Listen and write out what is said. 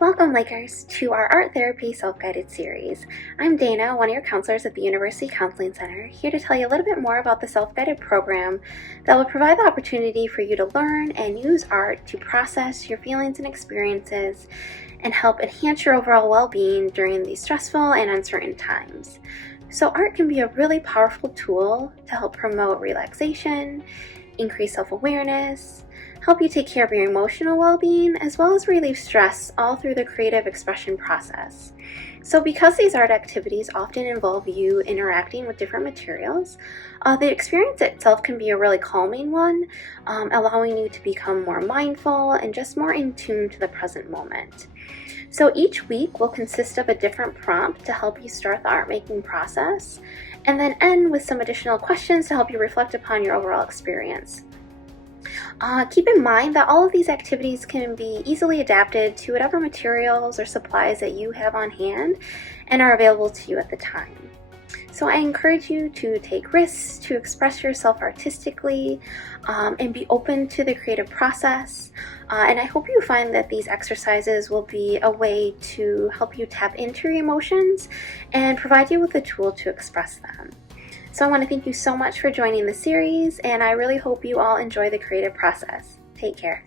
Welcome, Lakers, to our Art Therapy Self-Guided series. I'm Dana, one of your counselors at the University Counseling Center, here to tell you a little bit more about the self-guided program that will provide the opportunity for you to learn and use art to process your feelings and experiences and help enhance your overall well-being during these stressful and uncertain times. So art can be a really powerful tool to help promote relaxation, increase self-awareness, help you take care of your emotional well-being, as well as relieve stress all through the creative expression process. So because these art activities often involve you interacting with different materials, the experience itself can be a really calming one, allowing you to become more mindful and just more in tune to the present moment. So each week will consist of a different prompt to help you start the art making process, and then end with some additional questions to help you reflect upon your overall experience. Keep in mind that all of these activities can be easily adapted to whatever materials or supplies that you have on hand and are available to you at the time. So I encourage you to take risks, to express yourself artistically, and be open to the creative process. And I hope you find that these exercises will be a way to help you tap into your emotions and provide you with a tool to express them. So I want to thank you so much for joining the series, and I really hope you all enjoy the creative process. Take care.